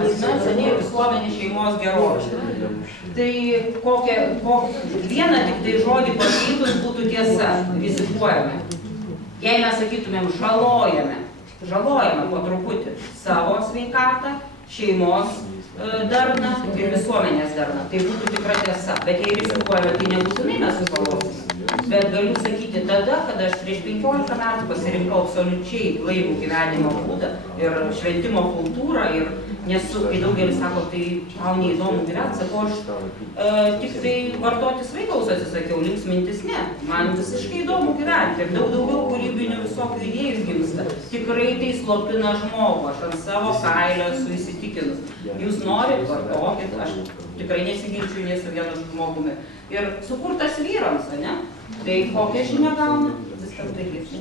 asmens, ir visuomenės šeimos gerovė. Tai vieną tik tai žodį pakeitus būtų tiesa, rizikuojame. Jei mes sakytumėm žalojame po truputį savo sveikatą, šeimos darną ir visuomenės darną, tai būtų tikra tiesa. Bet jei rizikuojame, tai nebūtinai mes sužalosime. Bet galiu sakyti tada, kada aš prieš 15 metų pasirinkau absoliučiai blaivų gyvenimo būdą ir šventimo kultūrą ir kai daugelis sako, tai tau neįdomu gyventi, sako, aš tik tai vartoti svaigaus atsisakiau, linksmintis ne. Man visiškai įdomu gyventi ir daugiau kūrybinių visokių idėjų gimsta. Tikrai tai slopina žmogų, aš ant savo kailio esu įsitikinus. Jūs norit, vartokit, aš tikrai nesiginčiu nei su vienu žmogumi. Ir sukurtas vyrams, ne? Tai kokią žinią gauna? Viskas dalyks.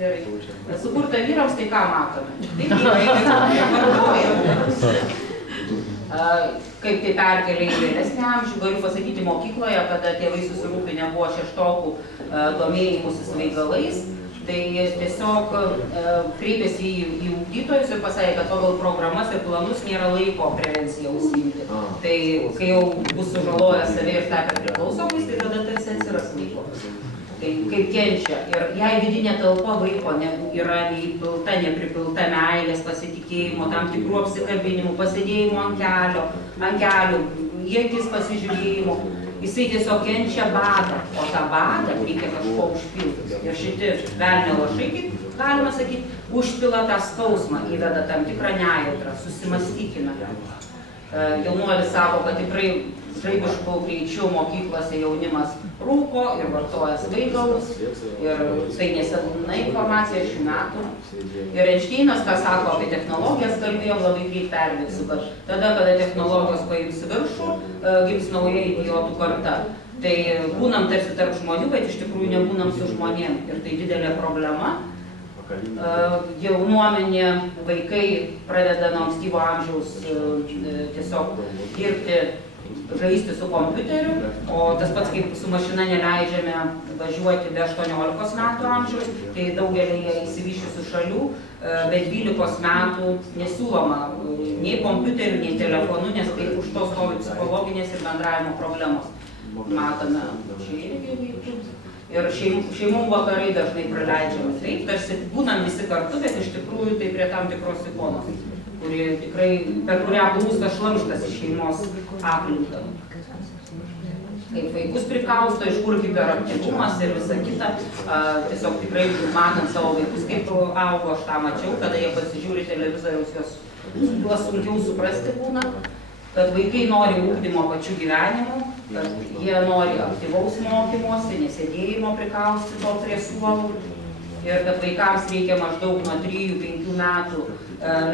Gerai. Sukurta vyrams, tai ką matome? Taip, kaip tai perkelia į vėlesnį amžių, galiu pasakyti mokykloje, kada tėvai susirūpinę buvo šeštokų domėjimusi svaigalais, tai jie tiesiog kreipėsi į ugdytojus ir pasakė, kad pagal programas ir planus nėra laiko prevenciją užsiimti. Tai kai jau bus sužalojęs save ir tapę priklausomais, tai tada tarsi atsiras laiko. Kaip kenčia. Ir jei vidinė talpa vaiko yra neįpilta, nepripilta meilės, pasitikėjimo, tam tikrų apsikabinimų, pasėdėjimo ant kelių, į akis pasižiūrėjimo, jisai tiesiog kenčia badą, o tą badą reikia kažko užpilti. Ir šitie velnio lašai, kaip galima sakyti, užpila tą skausmą, įveda tam tikrą nejautrą, susimastykime. Jaunuolis sako, kad tikrai žaibiškų greičių mokyklose jaunimas rūko ir vartoja svaigalus. Ir tai nesena informacija šių metų. Ir Einšteinas, ką sako apie technologijas, kalbėjom, labai greit perbėgsiu, kad tada, kada technologijos paims viršų, gims nauja idiotų karta. Tai būnam tarsi tarp žmonių, bet iš tikrųjų nebūnam su žmonėm. Ir tai didelė problema. Jaunuomenė, vaikai pradeda nuo ankstyvo amžiaus tiesiog dirbti, žaisti su kompiuteriu, o tas pats kaip su mašina neleidžiame važiuoti be 18 metų amžiaus, tai daugelį išsivysčiusių šalių be 12 metų nesiūloma nei kompiuteriu, nei telefonu, nes tai už to stovi psichologinės ir bendravimo problemos. Matome čia irgi vaikus. Ir šeimų vakarai dažnai praleidžiami taip, tarsi būnam visi kartu, bet iš tikrųjų tai prie tam tikros ikonos, per kurią plūsta šlamštas iš šeimos aplinką. Kaip vaikus prikausto, iš kur hiperaktyvumas ir visa kita. Tiesiog tikrai matant savo vaikus, kaip augo, aš tą mačiau, kada jie pasižiūri televizoriaus, juos sunkiau suprasti būna. Kad vaikai nori ugdymo pačių gyvenimų, kad jie nori aktyvaus mokymosi, nesėdėjimo prikaustyto prie suolų ir kad vaikams reikia maždaug nuo 3-5 metų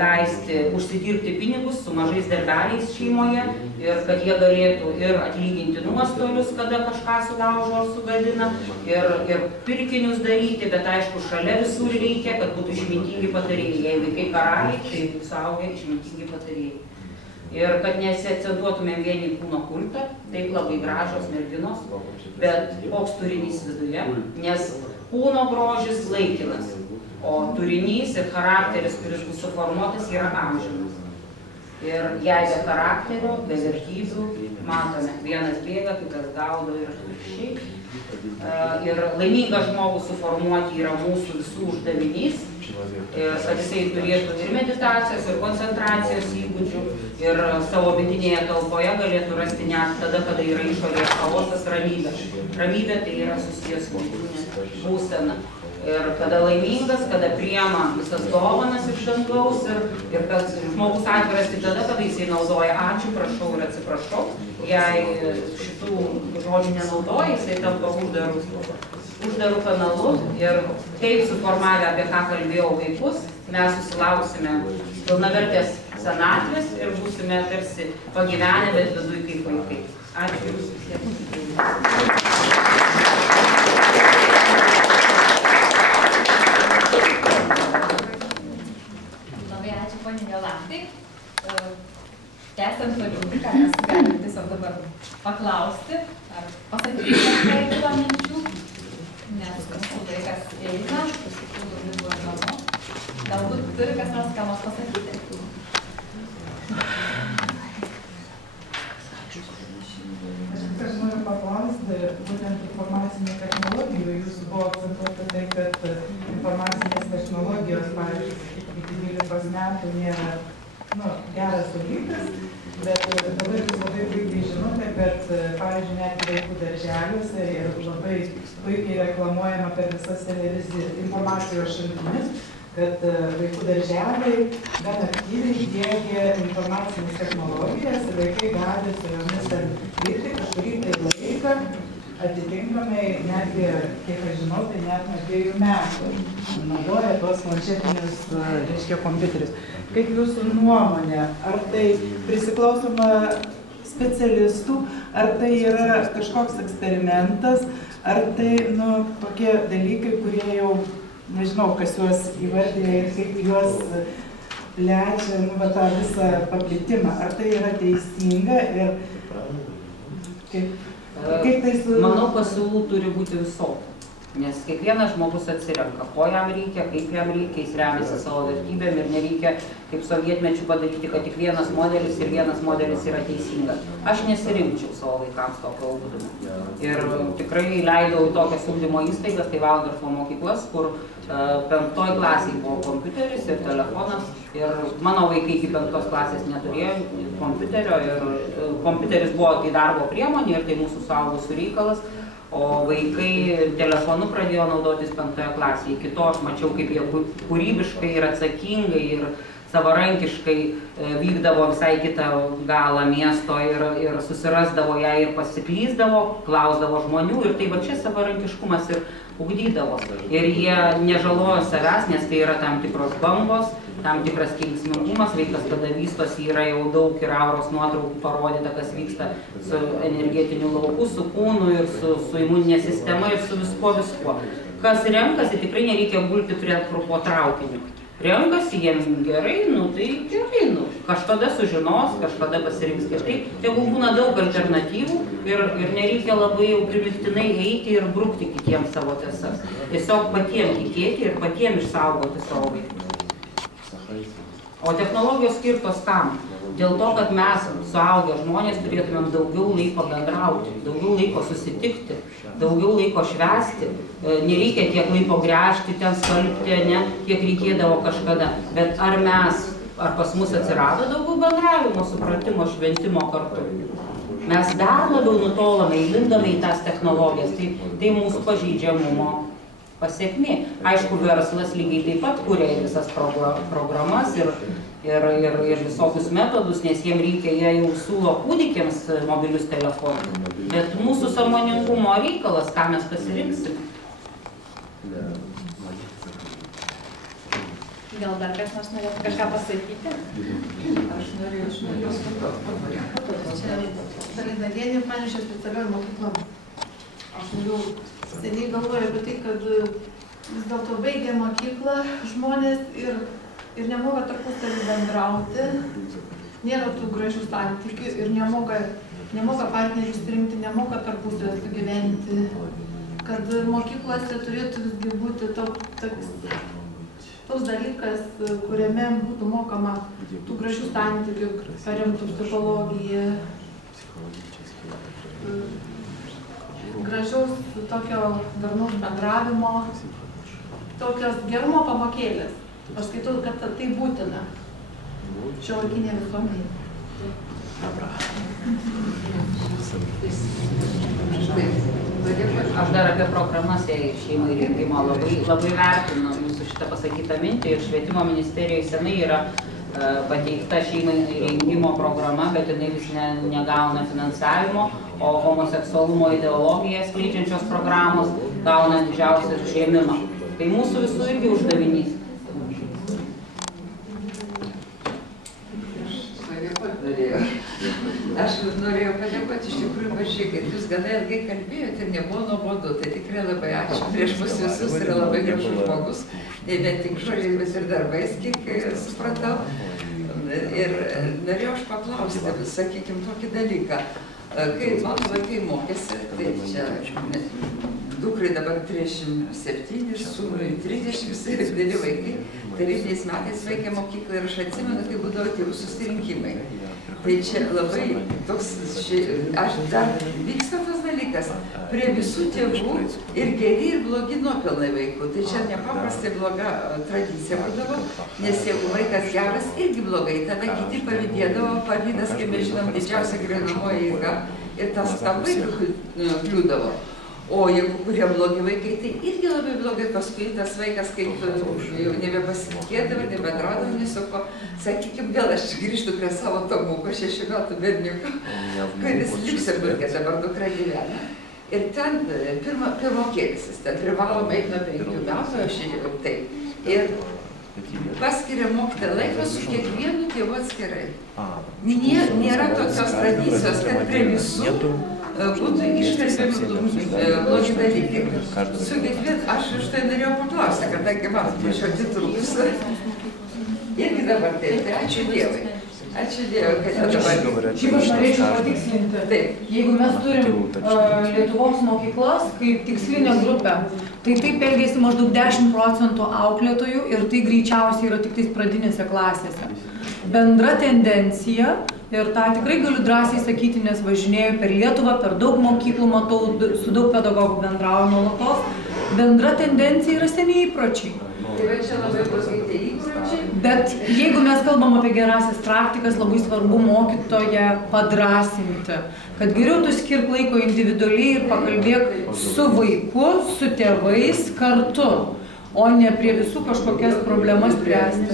leisti užsidirbti pinigus su mažais darbeliais šeimoje ir kad jie galėtų ir atlyginti nuostolius, kada kažką sulaužo ar sugadina, ir pirkinius daryti, bet aišku, šalia visur reikia, kad būtų išmintingi patarėjai. Jei vaikai karaliai, tai suaugę išmintingi patarėjai. Ir kad nesiakcentuotumėm vien į kūno kultą, taip labai gražios merginos, bet koks turinys viduje, nes kūno grožis laikinas, o turinys ir charakteris, kuris bus suformuotas, yra amžinas. Ir jei be charakterio, be vertybių, matome, vienas bėga, kitas gaudo ir atvirkščiai. Ir laimingą žmogų suformuoti yra mūsų visų uždavinys, kad jisai turėtų ir meditacijos, ir koncentracijos įgūdžių, ir savo vidinėje talpoje galėtų rasti net tada, kada yra išorėje chaosas, ramybė. Ramybė tai yra susijęs su vidinė būsena. Ir kada laimingas, kada priema visas dovanas iš dangaus ir kad žmogus atviras tik tada, kada jisai naudoja ačiū, prašau ir atsiprašau. Jei šitų žodžių nenaudoja, jisai tampa uždarų kanalų ir taip suformavę, apie ką kalbėjau vaikus, mes susilauksime pilnavertės senatvės ir būsime tarsi pagyvenę, bet viduj kaip vaikai. Ačiū Jums visiems. Tęsiant toliau, ką mes galime tiesiog dabar paklausti, ar pasakyti, kad kilo minčių, nes mūsų laikas eina, galbūt turi kas nors ką nors pasakyti. geras dalykas, bet dabar jūs labai puikiai žinote, kad, pavyzdžiui, net vaikų darželiuose ir labai puikiai reklamuojama per visas informacijos šaltinius, kad vaikų darželiai gan aktyviai diegia informacinės technologijas ir vaikai gali su jomis dirbti kažkurį tai laiką, atitinkamai netgi, kiek aš žinau, tai net nuo 2 metų naudoja tos planšetinius, reiškia, kompiuterius. Kaip jūsų nuomonė, ar tai prisiklausoma specialistų, ar tai yra kažkoks eksperimentas, ar tai, tokie dalykai, kurie jau, nežinau, kas juos įvardė ir kaip juos plečia, tą visą paplitimą. Ar tai yra teisinga ir kaip tai su... Manau, pasiūlų turi būti visokių, nes kiekvienas žmogus atsirenka, ko jam reikia, kaip jam reikia, jis remiasi savo vertybėm ir nereikia, kaip sovietmečių padaryti, kad tik vienas modelis ir vienas modelis yra teisingas. Aš nesirinkčiau savo vaikams tokio ugdymo. Ir tikrai leidau tokias ugdymo įstaigas, tai Valdorfo mokyklas, kur 5 klasėje buvo kompiuteris ir telefonas. Ir mano vaikai iki 5 klasės neturėjo kompiuterio ir kompiuteris buvo tai darbo priemonė ir tai mūsų suaugusių reikalas. O vaikai telefonu pradėjo naudotis 5 klasėje. Iki to aš mačiau, kaip jie kūrybiškai ir atsakingai ir savarankiškai vykdavo visai kitą galą miesto ir susirasdavo ją ir pasiklysdavo, klausdavo žmonių ir tai va čia savarankiškumas ir ugdydavo. Ir jie nežalojo savęs, nes tai yra tam tikros bangos, tam tikras kenksmingumas, vaikas tada vystosi, yra jau daug ir auros nuotraukų parodyta, kas vyksta su energetiniu lauku, su kūnu ir su imuninė sistema ir su viskuo. Kas renkasi, tikrai nereikia gulti prie po traukiniu. Renkasi jiems gerai, tai gerai, kažkada sužinos, kažkada pasirinks kitaip. Tegul būna daug alternatyvų ir nereikia labai jau primygtinai eiti ir brukti kitiems savo tiesas. Tiesiog patiems tikėti ir patiems išsaugoti savo vaikus. O technologijos skirtos kam? Dėl to, kad mes, suaugę žmonės, turėtumėm daugiau laiko bendrauti, daugiau laiko susitikti, daugiau laiko švęsti. Nereikia tiek laiko gręžti, ten skalbti, kiek reikėdavo kažkada. Bet ar pas mus atsirado daugiau bendravimo, supratimo, šventimo kartu? Mes dar labiau nutolame, įlindame į tas technologijas. Tai mūsų pažeidžiamumo pasiekmė. Aišku, verslas lygiai taip pat kuria visas programas ir visokius metodus, nes jiem reikia, jie jau siūlo kūdikiams mobilius telefonus. Bet mūsų sąmoningumo reikalas, ką mes pasirinksim. Gal dar kas nors norėtų kažką pasakyti? Aš norėjau čia Dalidalienė pranešė specialioji mokykla. Aš seniai galvoju apie tai, kad vis dėlto baigia mokyklą žmonės ir nemoka tarpusavy bendrauti, nėra tų gražių santykių ir nemoka partnerius rinkti, nemoka tarpusavy sugyventi. Kad mokyklose turėtų visgi būti toks dalykas, kuriame būtų mokama tų gražių santykių, paremtų psichologiją, gražaus tokio darnaus bendravimo, tokios gerumo pamokėlės. Aš skaitau, kad tai būtina šiuolaikinė visuomenė. Aš dar apie programas šeimai rengimo labai vertinu jūsų šitą pasakytą mintį ir švietimo ministerijoje senai yra pateikta šeimai rengimo programa, bet jinai vis negauna finansavimo, o homoseksualumo ideologiją skleidžiančios programos gauna didžiausią užėmimą. Tai mūsų visų irgi uždavinys. Aš norėjau padėkoti, iš tikrųjų, pažiūrėkit, jūs gana ilgai kalbėjote ir nebuvo nuobodu, tai tikrai labai ačiū. Prieš mus visus yra labai gražus žmogus, ne tik žodžiais, bet ir darbais, kiek supratau. Ir norėjau aš paklausti, sakykim, tokį dalyką. Kai mano vaikai mokėsi, tai čia dukrai dabar 37, sūnui 30, dideli vaikai. Tarybiniais metais vaikė mokyklą ir aš atsimenu, kai būdavo tėvų susirinkimai. Tai čia labai toks, aš dar vyksta tas dalykas, prie visų tėvų ir geri, ir blogi nuopelnai vaikų. Tai čia nepaprastai bloga tradicija būdavo, nes jeigu vaikas geras, irgi blogai, tada kiti pavydėdavo, pavydas, kaip mes žinom, didžiausia grenamoji jėga, ir tas tam vaikui kliūdavo. O jeigu kurie blogi vaikai, tai irgi labai blogai, paskui tas vaikas, kaip jau nebepasitikėdavo, nebendraudavo, nesako, sakykime, vėl aš grįžtu prie savo Tomuko, 6 metų berniuko, kuris Liuksemburge dabar dukra gyvena. Ir ten pirmokėlis, ten privaloma eiti nuo 5 metų, aš jau taip. Ir paskiria mokytoją laiką su kiekvienu tėvu atskirai. Nėra tokios tradicijos, kad prie visų būtų iškalbėmi blogi dalykai. Su kiekvienu, aš iš tai norėjau paklausyti, kadangi man prašau atitrūks. Irgi dabar taip, tai ačiū Dievui. Ačiū Dievui, kad dabar. Šiaip aš norėčiau patikslinti. Taip. Jeigu mes turim Lietuvos mokyklas kaip tikslinę grupę, tai taip elgėsi maždaug 10% auklėtojų ir tai greičiausiai yra tik tais pradinėse klasėse. Bendra tendencija, ir tą tikrai galiu drąsiai sakyti, nes važinėju per Lietuvą, per daug mokyklų matau, su daug pedagogų bendrauju nuolatos, bendra tendencija yra seniai įpročiai. Tai va čia labai blogai tie įpročiai. Bet jeigu mes kalbam apie gerasias praktikas, labai svarbu mokytoją padrasinti, kad geriau tu skirk laiko individualiai ir pakalbėk su vaiku, su tėvais kartu, o ne prie visų kažkokias problemas spręsti.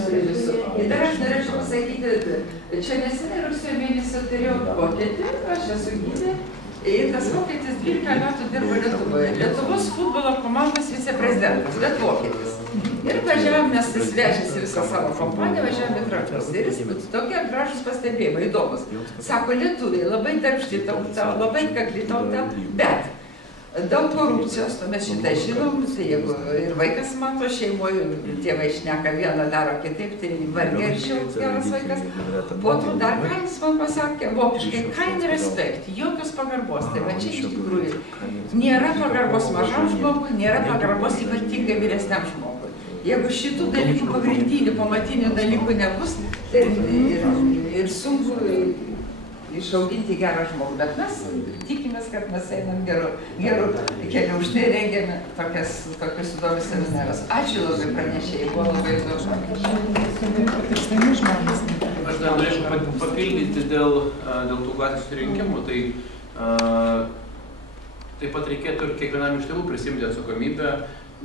Ir dar aš norėčiau pasakyti, čia nesenai rugsėjo mėnesį turėjau vokietį, aš esu gydė, ir tas vokietis 12 metų dirbo Lietuvoje. Lietuvos futbolo komandos viceprezidentas, bet vokietis. Ir važiavom, mes svečiasi visą savo kompaniją, važiavom į Trakus. Ir jis tokie gražus pastebėjimai, įdomus. Sako, lietuviai labai darbšti tauta, labai kakli tauta, bet daug korupcijos, to mes šitą žinom, tai jeigu ir vaikas mato šeimoje, tėvai šneka vieną, daro kitaip, tai vargiai ir šiaus geras vaikas. Po to dar ką jis man pasakė, vokiškai, kind respect, jokios pagarbos. Tai va čia iš tikrųjų nėra pagarbos mažam žmogui, nėra pagarbos ypatingai vyresniam žmogui. Jeigu šitų dalykų pagrindinių, pamatinių dalykų nebus, tai ir sunku išauginti gerą žmogų, bet mes tikimės, kad mes einam gerų kelių, už tai rengiame tokius įdomius seminarus. Ačiū labai pranešėjai, buvo labai įdomu. Aš dar norėčiau papildyti dėl tų klasių surinkimų, tai taip pat reikėtų ir kiekvienam iš tėvų prisimti atsakomybę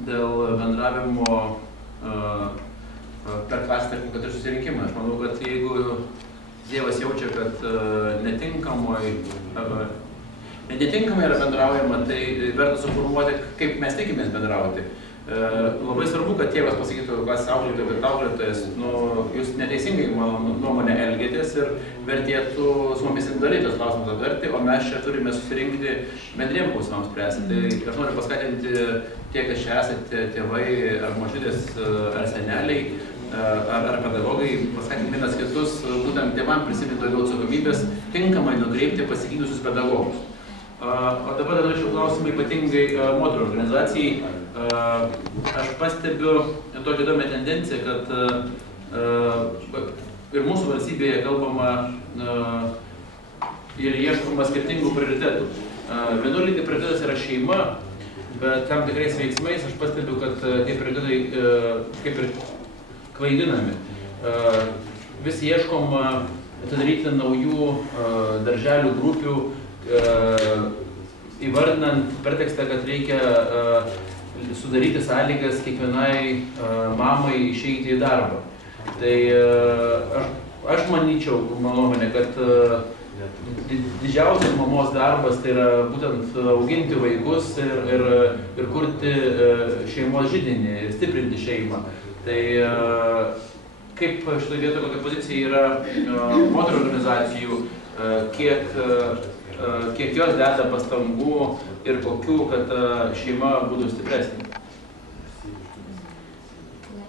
dėl bendravimo per klasę, tarkim, kad ir susirinkimą. Aš manau, kad jeigu Dievas jaučia, kad netinkamai yra bendraujama, tai verta suformuoti, kaip mes tikimės bendrauti. Labai svarbu, kad tėvas pasakytų klasės auklėtojui, kad auklėtojas, jūs neteisingai, mano nuomonė, elgėtės ir vertėtų su mumis individualiai tos klausimus aptarti, o mes čia turime susirinkti bendriem klausimams spręsti. Tai aš noriu paskatinti tie, kas čia esate tėvai ar močiutės ar seneliai, ar pedagogai, paskatinti vienas kitus, būtent tėvam prisimti daugiau atsakomybės, tinkamai nukreipti pasigydusius pedagogus. O dabar norėčiau klausimą ypatingai moterų organizacijai. Aš pastebiu tokią įdomią tendenciją, kad ir mūsų valstybėje kalbama ir ieškoma skirtingų prioritetų. Vienur lygiai prioritetas yra šeima, bet tam tikrais veiksmais aš pastebiu, kad tie prioritetai kaip ir klaidinami. Vis ieškoma atidaryti naujų darželių grupių, įvardinant pretekstą, kad reikia sudaryti sąlygas kiekvienai mamai išeiti į darbą. Tai aš manyčiau, mano nuomonė, kad didžiausias mamos darbas tai yra būtent auginti vaikus ir kurti šeimos židinį, stiprinti šeimą. Tai kaip šitoje vietoje, kokia pozicija yra moterų organizacijų, kiek jos deda pastangų ir kokių, kad šeima būtų stipresnė?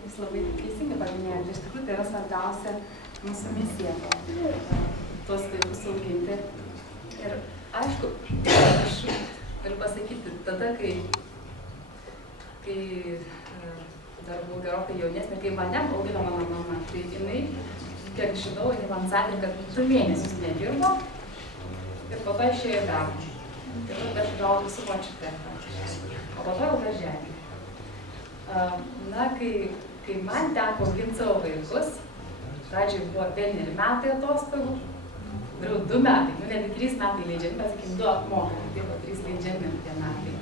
Jūs labai teisingai paminėjote, iš tikrųjų tai yra svarbiausia mūsų misija, tuos vaikus auginti. Ir aišku, aš galiu pasakyti, tada, kai kai dar buvau gerokai jaunesnė, kai mane augino mano mama, tai jinai, kiek žinau, jinai man sakė, kad 2 mėnesius nedirbo ir po to išėjo į darbą. Ir aš gavau su močiute, o po to jau darželį. Na, kai man teko auginti savo vaikus, pradžiai buvo 1 metai atostogų, vėliau 2 metai, netgi 3 metai leidžiami, bet, sakykim, 2 apmokami, tai buvo 3 leidžiami tie metai.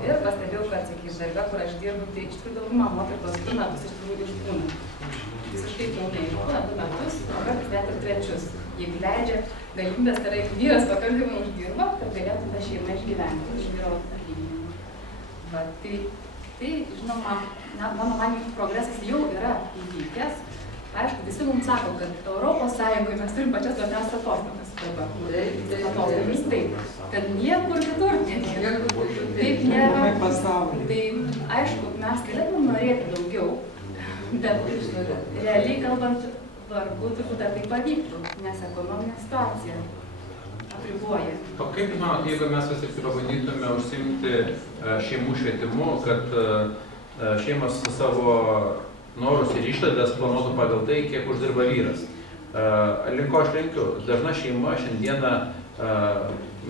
Ir pastebėjau, kad, sakykim, darbe, kur aš dirbu, tai iš tikrųjų dauguma moterų tos 2 metus iš tikrųjų išbūna. Visiškai pilnai išbūna 2 metus, o kartais net ir 3. Jeigu leidžia galimybės, tai yra, jeigu vyras pakankamai uždirba, kad galėtų tą šeimą išgyventi iš vyro atlyginimo. Tai, žinoma, mano manymu, progresas jau yra įvykęs. Aišku, visi mums sako, kad Europos Sąjungoje mes turim pačias labiausias atostogas dabar. Atostogas taip, kad niekur kitur nėra. Taip nėra. Tai, aišku, mes galėtume norėti daugiau, bet realiai kalbant, vargu turbūt ar tai pavyktų, nes ekonominė situacija apriboja. O kaip jūs manot, jeigu mes vis tik pabandytume užsiimti šeimų švietimu, kad šeimos savo norus ir išlaidas planuotų pagal tai, kiek uždirba vyras? Link ko aš lenkiu? Dažna šeima šiandieną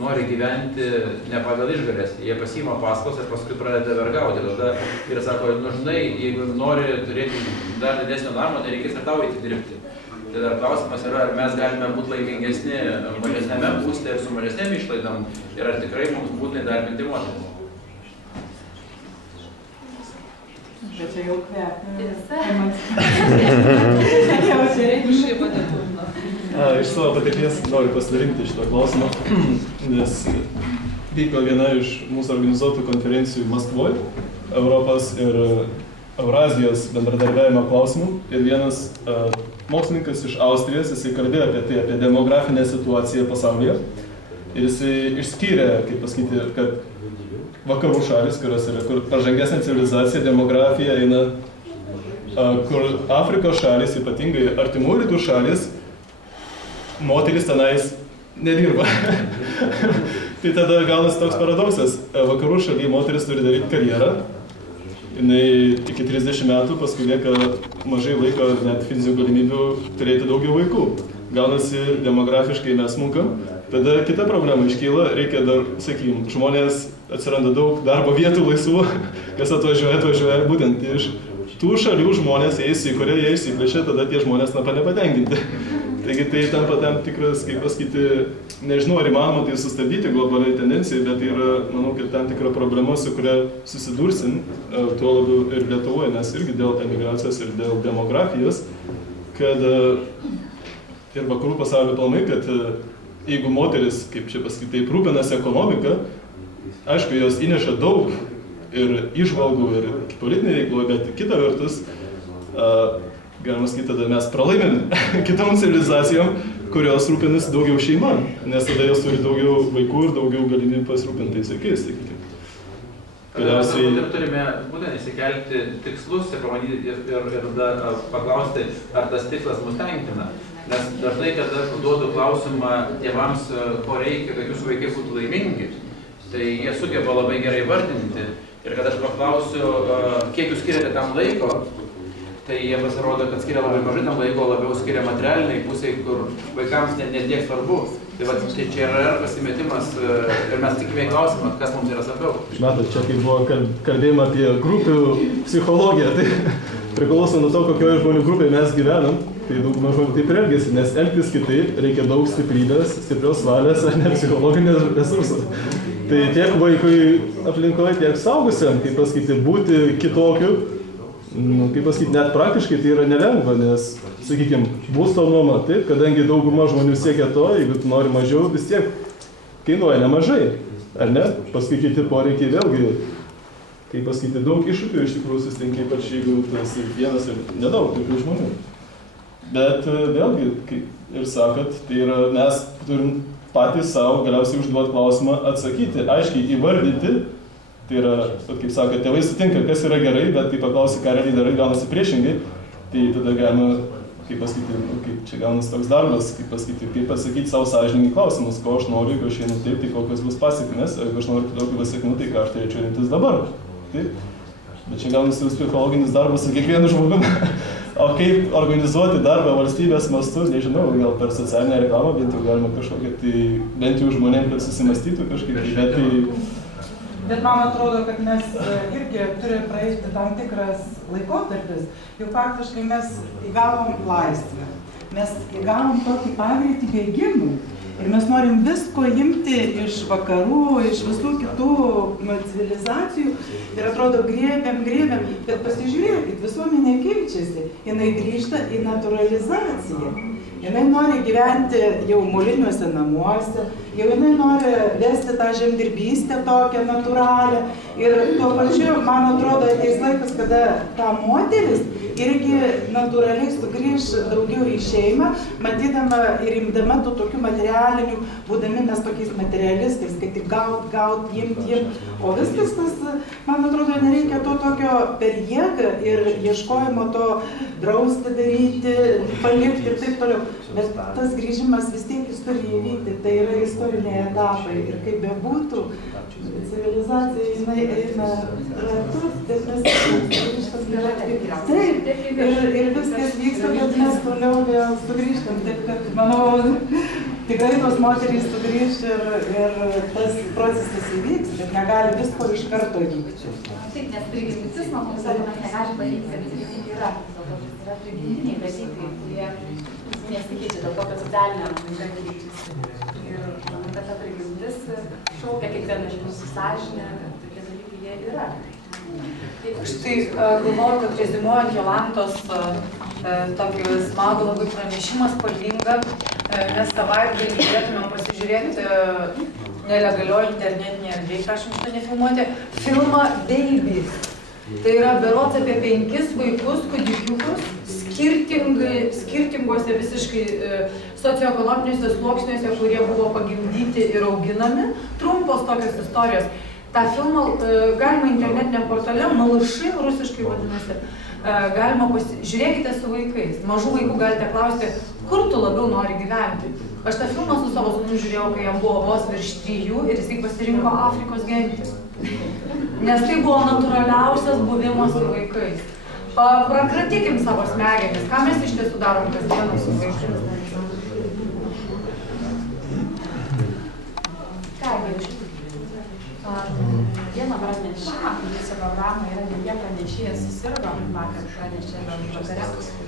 nori gyventi ne pagal išgalės. Jie pasiima paskolas ir paskui pradeda vergauti. Tada vyras sako, nu žinai, jeigu nori turėti dar didesnio namą, tai reikės ir tau eiti dirbti. Tai dar klausimas yra, ar mes galime būti laimingesni mažesnėme būste ir su mažesnėm išlaidom ir ar tikrai mums būtina įdarbinti moteris. Bet čia jau kvepia. Iš savo patirties noriu pasidalinti šitą klausimą, nes vyko viena iš mūsų organizuotų konferencijų Maskvoje, Europos ir Eurazijos bendradarbiavimo klausimų. Ir vienas mokslininkas iš Austrijos, jisai kalbėjo apie tai, apie demografinę situaciją pasaulyje. Ir jisai išskyrė, kaip pasakyti, kad vakarų šalis, kurios yra, kur pažangesnė civilizacija, demografija eina, kur Afrikos šalis, ypatingai artimų rytų šalis, moteris tenais nedirba. Tai tada gaunasi toks paradoksas. Vakarų šalyje moteris turi daryti karjerą. Jinai iki 30 metų, paskui lieka mažai laiko, net fizinių galimybių turėti daugiau vaikų. Gaunasi demografiškai mes smunkam. Tada kita problema iškyla, reikia dar, sakykim, žmonės atsiranda daug darbo vietų laisvų, kas atvažiuoja būtent iš tų šalių žmonės eis į kurią jie išsiplečia, tada tie žmonės nepatenkinti. Taigi tai tampa tam tikras, kaip pasakyti, nežinau, ar įmanoma tai sustabdyti globaliai tendencijai, bet yra, manau, kad tam tikra problema, su kuria susidursim, tuo labiau ir Lietuvoje, nes irgi dėl emigracijos ir dėl demografijos, kad ir vakarų pasaulio planai, kad jeigu moteris, kaip čia pasakyti, taip rūpinasi ekonomiką, aišku, jos įneša daug ir įžvalgų ir politinė veikloje, bet kita vertus, galima sakyti, tada mes pralaimėm kitom civilizacijom, kurios rūpinasi daugiau šeima, nes tada jos turi daugiau vaikų ir daugiau galimybių pasirūpinti tais vaikais, sakykime. Galiausiai turime būtent įsikelti tikslus ir paklausti, ar tas tikslas mus tenkina. Nes dažnai, kada duodu klausimą tėvams, ko reikia, kad jūsų vaikai būtų laimingi, tai jie sugeba labai gerai vardinti. Ir kad aš paklausiu, kiek jūs skiriate tam laiko, tai jie pasirodo, kad skiria labai mažai tam laiko, labiau skiria materialiniai pusiai, kur vaikams netiek svarbu. Tai va, čia yra pasimetimas ir mes tikime į klausimą, kas mums yra svarbiau. Matot, čia kaip buvo kalbėjimo apie grupių psichologiją, tai priklauso nuo to, kokioje žmonių grupėje mes gyvenam, tai dauguma žmonių taip ir elgiasi, nes elgtis kitaip reikia daug stiprybės, stiprios valės ar ne psichologinės resursus. Tai tiek vaikui aplinkoje, tiek saugusiam, kaip pasakyti, būti kitokiu, kaip pasakyti, net praktiškai tai yra nelengva, nes, sakykime, būsto nuoma, taip, kadangi dauguma žmonių siekia to, jeigu tu nori mažiau, vis tiek kainuoja nemažai, ar ne? Paskui kiti poreikiai vėlgi, kaip pasakyti, daug iššūkių iš tikrųjų susitinka, ypač jeigu tu esi vienas ir nedaug tokių žmonių. Bet vėlgi, kaip ir sakot, tai yra, mes turim patys savo galiausiai užduoti klausimą, atsakyti, aiškiai įvardyti. Tai yra, kaip sakė, tėvai sutinka, kas yra gerai, bet kai paklausi, ką realiai darai, gaunasi priešingai, tai tada galima, kaip pasakyti, kaip čia gaunasi toks darbas, kaip pasakyti savo sąžiningai klausimus, ko aš noriu, jeigu aš einu taip, tai kokios bus pasekmės, jeigu aš noriu kitokių pasiekmių, tai ką aš turėčiau rinktis dabar. Taip? Bet čia gaunasi vis psichologinis darbas su kiekvienu žmogumi. O kaip organizuoti darbą valstybės mastu, nežinau, gal per socialinę reklamą bent jau galima kažkokią, tai bent jau žmonėm, kad susimastytų kažkaip. Bet man atrodo, kad mes irgi turime praeiti tam tikras laikotarpis, jau faktiškai mes įgavom laisvę, mes įgavom tokį pagreitį bėgimų. Ir mes norim visko imti iš vakarų, iš visų kitų civilizacijų ir atrodo grėbėm, bet pasižiūrėkit, visuomenė keičiasi, jinai grįžta į naturalizaciją. Jinai nori gyventi jau moliniuose namuose, jau jinai nori vesti tą žemdirbystę tokią natūralią. Ir tuo pačiu, man atrodo, ateis laikas, kada ta moteris irgi natūraliai sugrįž daugiau į šeimą, matydama ir imdama tų tokių materialinių, būdami mes tokiais materialistais, kad tik gaut, imt. O viskas tas, man atrodo, nereikia to tokio per jėgą ir ieškojimo to drausti daryti, palikti ir taip toliau. Bet tas grįžimas vis tiek jis turi įvykti, tai yra istoriniai etapai. Ir kaip bebūtų, civilizacija jinai eina ratus, bet mes grįžtam taip. Ir viskas vyksta, bet mes toliau vėl sugrįžtam. Taip, kad, manau, tikrai tos moterys sugrįž ir tas procesas įvyks, bet negali visko iš karto įvykti. Taip, nes prigimtis, manau, visą mes negali padaryti, kad jis yra. Yra prigimtiniai dalykai, kurie nesikeičia dėl to, kad socialinė aplinka keičiasi. Ir manau, kad ta prigimtis šaukia kiekvieną iš mūsų sąžinę, kad tokie dalykai jie yra. Aš tai galvoju, kad rezimuojant Jolantos tokį smagų labai pranešimą spalvingą, mes savaitgalį galėtume pasižiūrėti nelegalioj internetinėje erdvėje, prašom šitą nefilmuoti, filmą Babies. Tai yra berods apie 5 vaikus, kūdikiukus, skirtinguose visiškai socioekonominiuose sluoksniuose, kurie buvo pagimdyti ir auginami. Trumpos tokios istorijos. tą filmą galima internetiniam portale, Malši, rusiškai vadinasi, galima žiūrėkite su vaikais. Mažų vaikų galite klausti, kur tu labiau nori gyventi. Aš tą filmą su savo sūnumi žiūrėjau, kai jam buvo vos virš 3 ir jisai pasirinko Afrikos gentį. Nes tai buvo natūraliausias buvimas su vaikais. Prakratykim savo smegenis, ką mes iš tiesų darom kasdieną su vaikais. Vieną pranešimą, visą programą yra ne jie pranešėjas susirgo, vakar pranešė vakare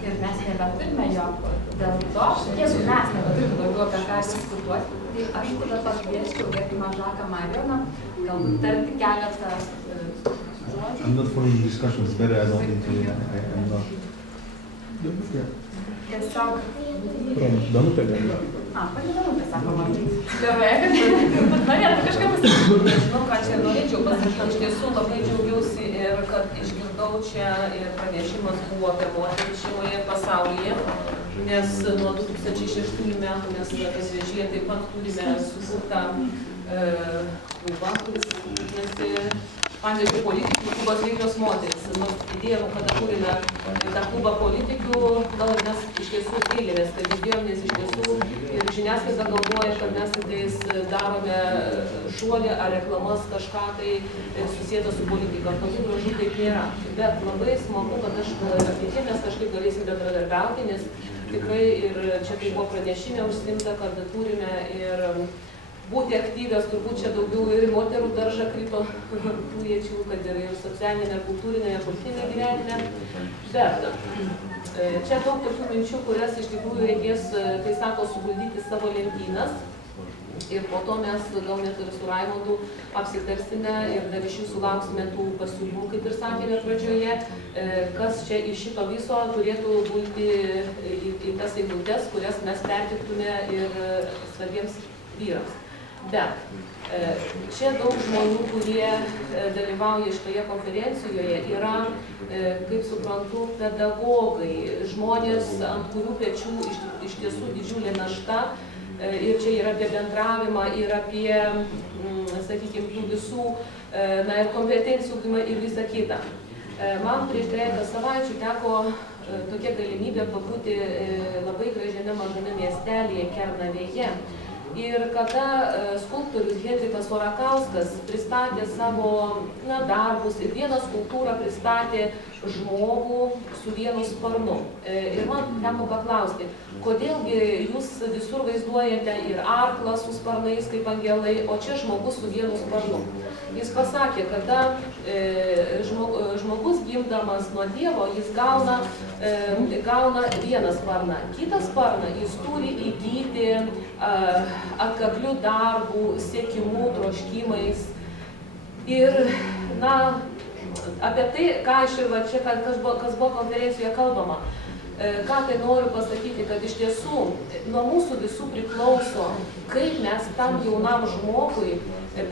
ir mes nebeturime jo. Dėl to, jeigu mes nebeturime daugiau apie ką diskutuoti, tai aš tada pakviesčiau gerbiamą Žaką Marijoną, galbūt tarti keletą žodžių. I'm not following discussions, better I don't need to, I'm not. Tiesiog... Danutė gali. Pani Danutė, sako man. Gerai, kad norėtų kažką pasakyti. Nežinau, ką čia norėčiau pasakyti. Iš tiesų labai džiaugiausi ir kad išgirdau čia ir pranešimas buvo apie moterį šeimoje pasaulyje, nes nuo 2006 metų mes Panevėžyje taip pat turime sukurtą klubą, kuris vadinasi Panevėžio politikių klubas veiklios moteris. Nors idėjom, kada turime tą klubą politikių, gal mes iš tiesų gailėmės, kad girdėjom, nes iš tiesų ir žiniasklaida galvoja, kad mes tiktais darome šuolį ar reklamas kažką tai susijęta su politika. Toli gražu taip nėra. Bet labai smagu, kad ateityje mes kažkaip galėsim bendradarbiauti, nes tikrai ir čia tai buvo pranešime užsimta, kad turime ir būti aktyvios, turbūt čia daugiau ir moterų daržą krito tų iečių, kad ir socialinėme, kultūrinėme, politinėme gyvenime. Bet čia daug tokių minčių, kurias iš tikrųjų reikės, tai sako, suguldyti savo lentynas. Ir po to mes gal net ir su Raimondu apsitarsime ir dar iš jų sulauksime tų pasiūlymų, kaip ir sakėme pradžioje, kas čia iš šito viso turėtų būti į tas eilutes, kurias mes pertiktume ir svarbiems vyrams. Bet čia daug žmonių, kurie dalyvauja šitoje konferencijoje, yra, kaip suprantu, pedagogai, žmonės, ant kurių pečių iš tiesų didžiulė našta. Ir čia yra apie bendravimą, ir apie, sakykime, tų visų, ir kompetencijų ugdymą ir visą kitą. Man prieš 3 savaičių teko tokia galimybė pabūti labai gražiame mažame miestelėje Kernavėje. Ir kada skulptorius Henrikas Orakauskas pristatė savo darbus ir vieną skulptūrą pristatė žmogų su vienu sparnu. Ir man teko paklausti, kodėlgi jūs visur vaizduojate ir arklą su sparnais kaip angelai, o čia žmogus su vienu sparnu. Jis pasakė, kada žmogus gimdamas nuo Dievo, jis gauna vieną sparną. Kitą sparną jis turi įgyti atkaklių darbų, siekimų, troškimais. Ir, apie tai, ką aš ir va čia, kas buvo konferencijoje kalbama, ką tai noriu pasakyti, kad iš tiesų nuo mūsų visų priklauso, kaip mes tam jaunam žmogui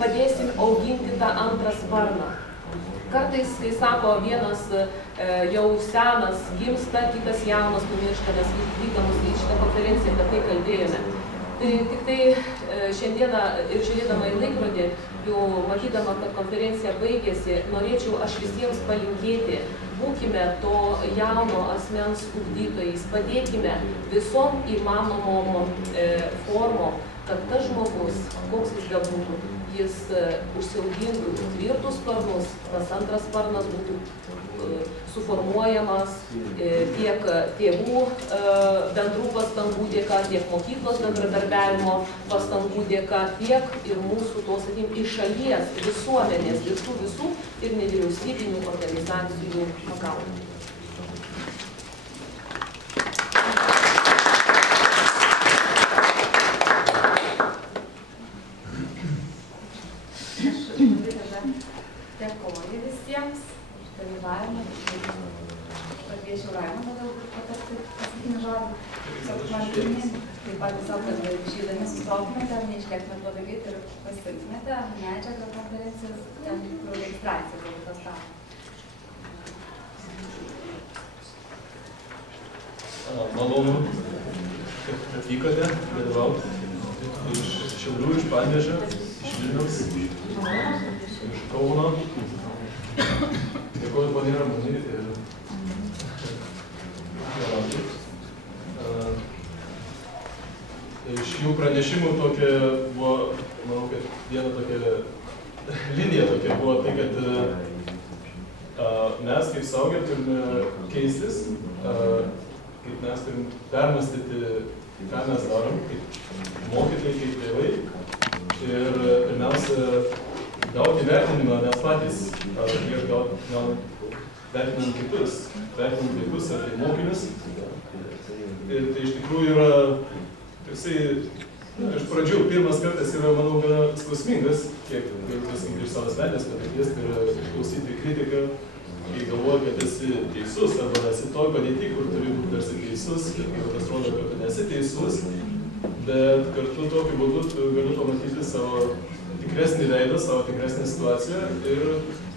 padėsim auginti tą antrą sparną. Kartais, kai sako, vienas jau senas gimsta, kitas jaunas numiršta, mes vykdamus į šitą konferenciją apie tai kalbėjome. Tai tik tai šiandieną ir žiūrėdama į laikrodį, jau matydama, kad konferencija baigėsi, norėčiau aš visiems palinkėti, būkime to jauno asmens ugdytojais, padėkime visom įmanomom formom, kad tas žmogus, koks jis bebūtų, jis užsiaugintų tvirtus sparnus, tas antras sparnas būtų suformuojamas tiek tėvų bendrų pastangų dėka, tiek mokyklos bendradarbiavimo pastangų dėka, tiek ir mūsų tos, sakykime, iš šalies, visuomenės, visų ir nevyriausybinių organizacijų pagalba. Dėkoju visiems už dalyvavimą. Pakviečiau Raimondą galbūt patarti paskutinį žodį. Taip pat tiesiog, kad išeidami susilauktumėte, neiškėtumėte labai greit ir pasiimtumėte medžiagą konferencijos, ten tikrų registraciją galbūt tas tą. Malonu, kad atvykote dalyvauti iš Šiaulių, iš Panevėžio, iš Vilniaus, iš Kauno. Dėkoju poniai Ramunei ir Jolantai. Iš jų pranešimų tokia buvo, manau, kad viena tokia linija tokia buvo tai, kad mes kaip suaugę turime keistis, kaip mes turim permastyti, ką mes darom, kaip mokytojai, kaip tėvai. Ir pirmiausia, gauti vertinimą mes patys, prieš vertinant kitus, vertinant vaikus ar tai mokinius. Ir tai iš tikrųjų yra toksai, iš pradžių, pirmas kartas yra, manau, gana skausmingas, kiek iš savo asmenės patirties, tai yra išklausyti kritiką, kai galvoji, kad esi teisus, arba esi toj padėty, kur turi būti tarsi teisus, ir kai pasirodo, kad tu nesi teisus, bet kartu tokiu būdu tu gali pamatyti savo tikresnį veidą, savo tikresnį situaciją ir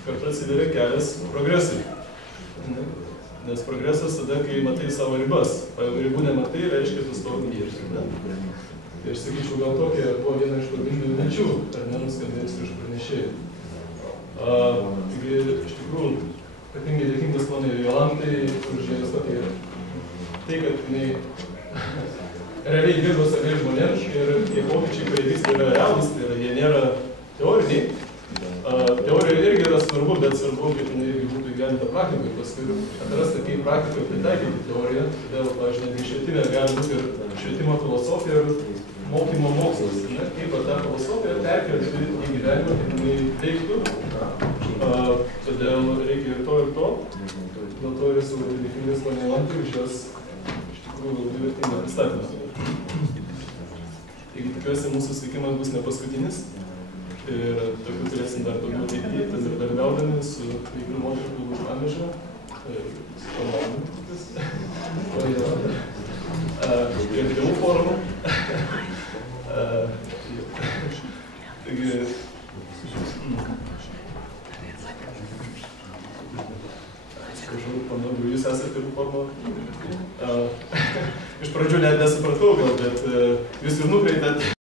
kartu atsiveria kelias progresui. Nes progresas tada, kai matai savo ribas, o jeigu ribų nematai, reiškia, tu stovi vietoj. Tai aš sakyčiau, gal tokia buvo viena iš pagrindinių minčių, ar nenuskambėjusi iš pranešėjų. Taigi, iš tikrųjų, ypatingai dėkingas ponai Jolantai, už jos tokį tai, kad jinai realiai dirba savai žmonėms ir tie pokyčiai, kurie vyksta, yra realūs, tai jie nėra teoriniai. Teorija irgi yra svarbu, bet svarbu, kad jinai irgi būtų įgyvendinta praktikoje, paskui atrasti, kaip praktikoje pritaikyti teoriją. Todėl, pavyzdžiui, netgi švietime gali būti ir švietimo filosofija ir mokymo mokslas. Kaip tą filosofiją perkelti į gyvenimą, kad jinai veiktų. Todėl reikia ir to. Dėl to ir esu dėkingas poniai Jolantai už jos iš tikrųjų labai vertingą pristatymą. Taigi tikiuosi, mūsų susitikimas bus ne paskutinis. Ir tokių turėsim dar daugiau ateityje, bendradarbiaudami su Veiklių moterų klubu Panevėžio, su komandomis, ir tėvų forumu. Taigi, atsiprašau, panau, jūs esate tėvų forumo. Iš pradžių net nesupratau gal, bet jūs ir nukreipėt